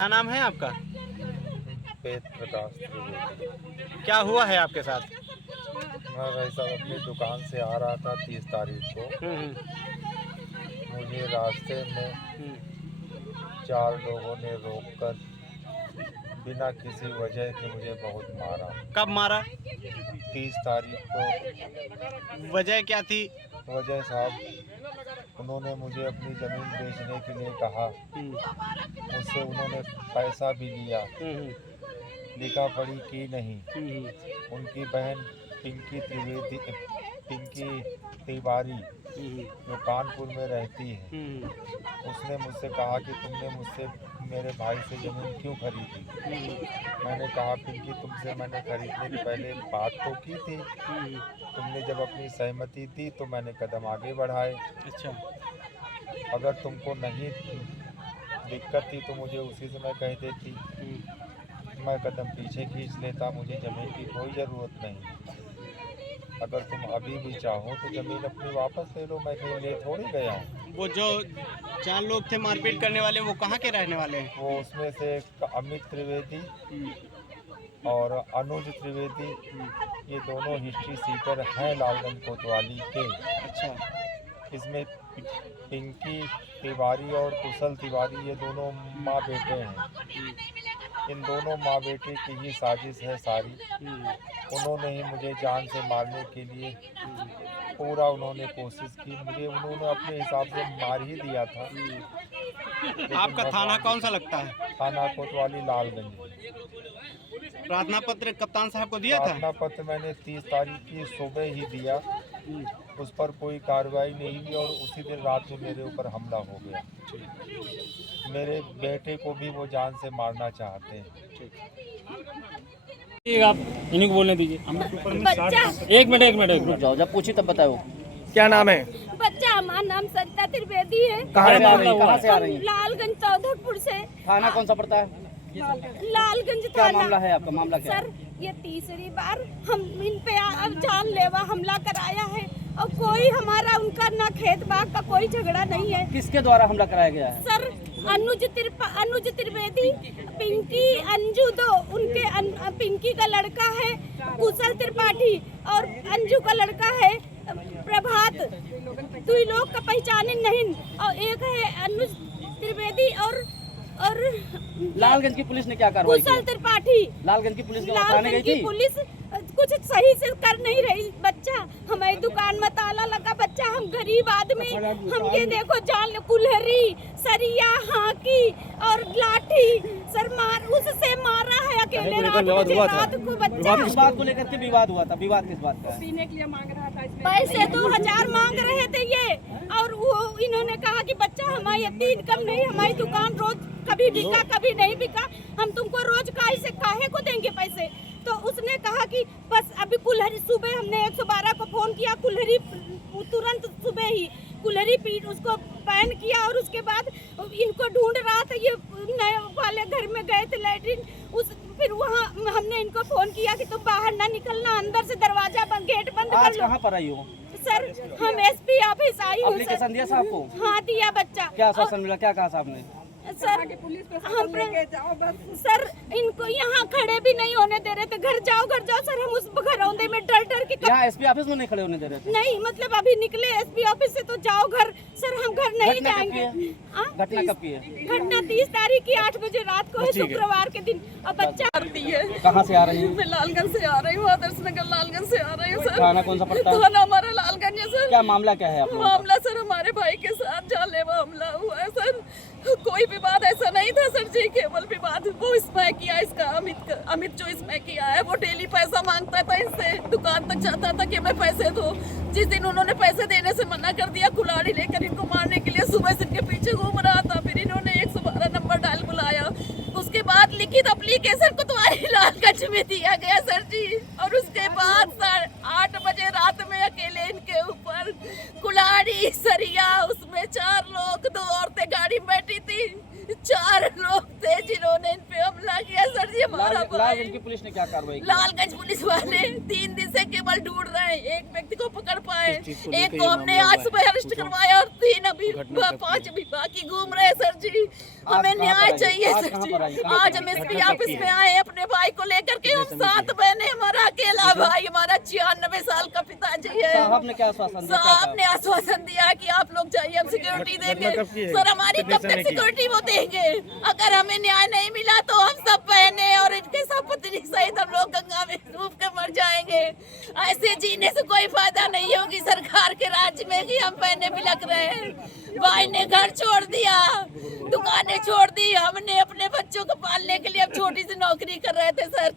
क्या नाम है आपका? वेद प्रकाश त्रिवेदी। क्या हुआ है आपके साथ? मैं भाई साहब अपनी दुकान से आ रहा था 30 तारीख को। मुझे रास्ते में 4 लोगों ने रोककर बिना किसी वजह के मुझे बहुत मारा। कब मारा? 30 तारीख को। वजह क्या थी? वजह साहब, उन्होंने मुझे अपनी ज़मीन बेचने के लिए कहा। मुझसे उन्होंने पैसा भी लिया, लिखा पढ़ी की नहीं। उनकी बहन पिंकी तिवारी जो कानपुर में रहती है, उसने मुझसे कहा कि तुमने मुझसे मेरे भाई से ज़मीन क्यों खरीदी। मैंने कहा पिंकी, तुमसे मैंने खरीदने के पहले बात तो की थी, तुमने जब अपनी सहमति दी तो मैंने कदम आगे बढ़ाए। अच्छा। अगर तुमको नहीं दिक्कत थी तो मुझे उसी समय कह देती, मैं कदम पीछे खींच लेता। मुझे ज़मीन की कोई ज़रूरत नहीं। अगर तुम अभी भी चाहो तो ज़मीन अपनी वापस ले लो, मैं कहीं ले थोड़ी गया हूँ। वो जो 4 लोग थे मारपीट करने वाले, वो कहाँ के रहने वाले हैं? वो उसमें से एक अमित त्रिवेदी और अनुज त्रिवेदी, ये दोनों हिस्ट्री सीटर हैं लालगंज कोतवाली के। अच्छा। इसमें पिंकी तिवारी और कुशल तिवारी, ये दोनों माँ बेटे हैं। इन दोनों माँ बेटे की ही साजिश है सारी। उन्होंने ही मुझे जान से मारने के लिए पूरा उन्होंने कोशिश की। मुझे उन्होंने अपने हिसाब से मार ही दिया था। आपका थाना कौन सा लगता है? थाना कोतवाली लालगंज। प्रार्थना पत्र कप्तान साहब को दिया था? प्रार्थना पत्र मैंने 30 तारीख की सुबह ही दिया। उस पर कोई कार्रवाई नहीं हुई और उसी दिन रात में मेरे ऊपर हमला हो गया। मेरे बेटे को भी वो जान से मारना चाहते हैं। आप इन्हीं को बोलने दीजिए। एक मिनट रुक जाओ, जब पूछी तब बताओ। क्या नाम है? बच्चा, हमारा नाम सरिता त्रिवेदी है। कहाँ से आ रही है? लालगंज चौधरपुर से। थाना कौन सा पड़ता है? लालगंज क्या थाना। मामला है आपका? मामला क्या है? सर, ये तीसरी बार हम इन पे अब जानलेवा हमला कराया है और कोई हमारा उनका ना खेत बाग का कोई झगड़ा नहीं है। किसके द्वारा हमला कराया गया है? सर, अनुज त्रिवेदी, पिंकी, अंजू, दो उनके पिंकी का लड़का है कुशल त्रिपाठी और अंजू का लड़का है प्रभात। दो लोग का पहचाने नहीं और एक है अनुज त्रिवेदी और लालगंज की पुलिस ने क्या कार्रवाई की? कुशल त्रिपाठी। लालगंज की पुलिस थाने गई लालगंज की थी? पुलिस कुछ सही से कर नहीं रही। बच्चा, हमारी दुकान में ताला लगा। बच्चा, हम गरीब आदमी, हम ये देखो जान कुल्हरी, सरिया, हाकी और लाठी सर उससे मारा है अकेले रात को। बच्चा, किस बात को लेकर के विवाद हुआ था? विवाद किस बात का? पीने के लिए मांग रहा था। पैसे 2000 मांग रहे थे ये, और वो इन्होंने कहा कि बच्चा, हमारी इतनी इनकम नहीं, हमारी दुकान रोज कभी बिका कभी नहीं बिका, हम तुमको रोज काहे को देंगे पैसे। तो उसने कहा कि बस अभी कुल्हरी, सुबह हमने 112 को फोन किया, कुल्हरी तुरंत सुबह ही कुल्हरी पीट उसको बैन किया और उसके बाद इनको ढूंढ रहा था। ये नए वाले घर में गए थे लैट्रिन, फिर वहाँ हमने इनको फोन किया कि तुम बाहर ना निकलना, अंदर से दरवाजा बंद, गेट बंद कर लो। कहाँ पर आई हो? सर, हम SP ऑफिस आई हूँ। एप्लीकेशन दिया साहब को? हाँ, दिया बच्चा। क्या आश्वासन मिला? क्या कहा साहब ने? सर, सर, इनको यहाँ खड़े भी नहीं होने दे रहे थे। घर जाओ सर, हम उस घरौंदे में डर के यहाँ SP ऑफिस में नहीं खड़े होने दे रहे थे? नहीं, मतलब अभी निकले SP ऑफिस से तो जाओ घर। सर, हम घर नहीं जाएंगे। घटना कब की है? घटना 30 तारीख की 8 बजे रात को है, शुक्रवार के दिन। और बच्चा कहाँ से आ रही है? मैं लालगंज से आ रही हूँ, आदर्श नगर लालगंज से आ रही हूँ सर। थाना कौन सा पड़ता है? थाना हमारा लालगंज है सर। क्या मामला क्या है आपका? मामला सर, हमारे भाई के साथ जानलेवा हमला हुआ है सर। कोई विवाद ऐसा नहीं था सर जी, केवल विवाद वो इसमें किया, इसका अमित जो इसमें किया है, वो डेली पैसा मांगता था इससे, दुकान तक जाता था कि मैं पैसे दो। जिस दिन उन्होंने पैसे देने से मना कर दिया, कुल्हाड़ी लेकर इनको मारने के लिए सुबह से इनके पीछे घूम रहा था। फिर इन्होंने 112 नंबर डायल बुलाया। उसके बाद लिखित एप्लीकेशन को तुम्हारी लालगंज में दिया गया सर जी, और उसके बाद सर 8 बजे रात में अकेले इनके ऊपर कुल्हाड़ी, सरिया, उसमें 4 लोग, 2 औरतें गाड़ी में बैठी थी, 4 लोग थे जिन्होंने इन पे हमला किया सर जी। कीजिए हमारा भाई। की पुलिस ने क्या कार्रवाई की? लालगंज पुलिस वाले 3 दिन से केवल ढूंढ रहे हैं, एक व्यक्ति को पकड़ पाए, एक को हमने आज सुबह अरेस्ट करवाया और 3 अभी 5 अभी बाकी घूम रहे हैं सर जी। हमें न्याय चाहिए सर जी। आज हम एसपी ऑफिस में आए अपने भाई को लेकर के, हम 7 बहने, हमारा अकेला भाई, हमारा 96 साल का पिताजी है। साहब ने क्या आश्वासन दिया? साहब ने आश्वासन दिया कि आप लोग चाहिए हम सिक्योरिटी देंगे। सर हमारी कब तक सिक्योरिटी वो देंगे? अगर हमें न्याय नहीं मिला तो हम सब बहने और इनके सब पत्नी सहित हम लोग गंगा में डूब के मर जाएंगे। ऐसे जीने से कोई फायदा नहीं होगी सरकार के राज्य में कि हम बहने बिलक रहे हैं। भाई ने घर छोड़ दिया, दुकानें छोड़ दी, हमने अपने बच्चों को पालने के लिए अब छोटी सी नौकरी कर रहे थे सर।